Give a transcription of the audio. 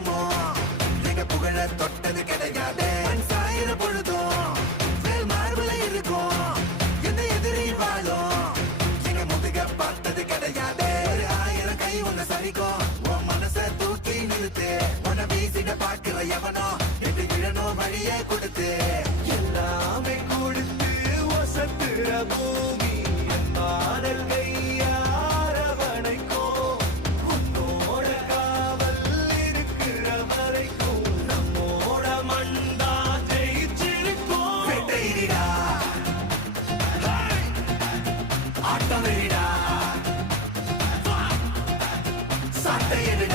காலமும் எங்க புகழ தொட்டது கிடையாது. சாயிர பொழுதும் மார்புல இருக்கும் எந்த எதிரி வாழும் எங்க முதுக பார்த்தது கிடையாது. 1000 கை உன்னை சரிக்கும் உன் மனச தூக்கி நிறுத்து. உன்னை வீசிட பாக்குற எவனோ என்று இழனும் வழியே கொடுத்து எல்லாமே கொடுத்து வசத்துற பூமி என் பாடல் கையாரவணைக்கோ உன்னோட காவல் இருக்கிற வரைக்கும் நம்மோட மண்டா ஜெயிச்சிருக்கோம். வெட்டையிடா ஆட்டம் வெளிடா சாட்டையிடா